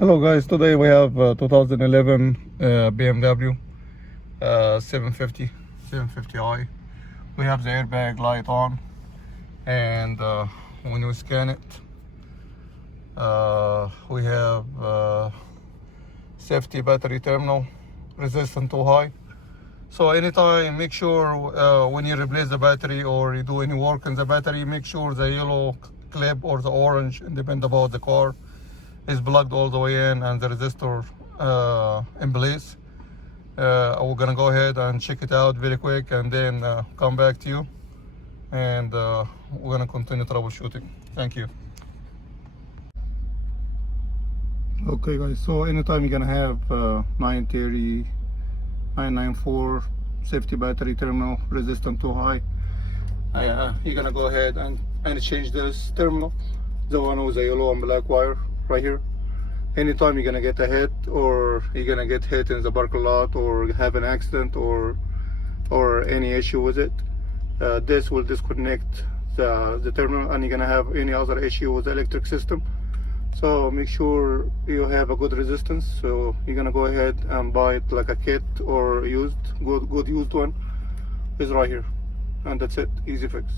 Hello guys, today we have 2011 BMW 750i. We have the airbag light on, and when we scan it, we have safety battery terminal resistance too high. So anytime, make sure when you replace the battery or you do any work in the battery, make sure the yellow clip or the orange, depend about the car, is plugged all the way in and the resistor in place. We're gonna go ahead and check it out very quick and then come back to you, and we're gonna continue troubleshooting. Thank you. Okay guys, so anytime you're gonna have 994 safety battery terminal resistance too high, you're gonna go ahead and change this terminal, the one with the yellow and black wire right here. Anytime you're gonna get a hit, or you're gonna get hit in the parking lot, or have an accident, or any issue with it, this will disconnect the terminal, and you're gonna have any other issue with the electric system. So make sure you have a good resistance. So you're gonna go ahead and buy it like a kit or used, good used one is right here, and that's it. Easy fix.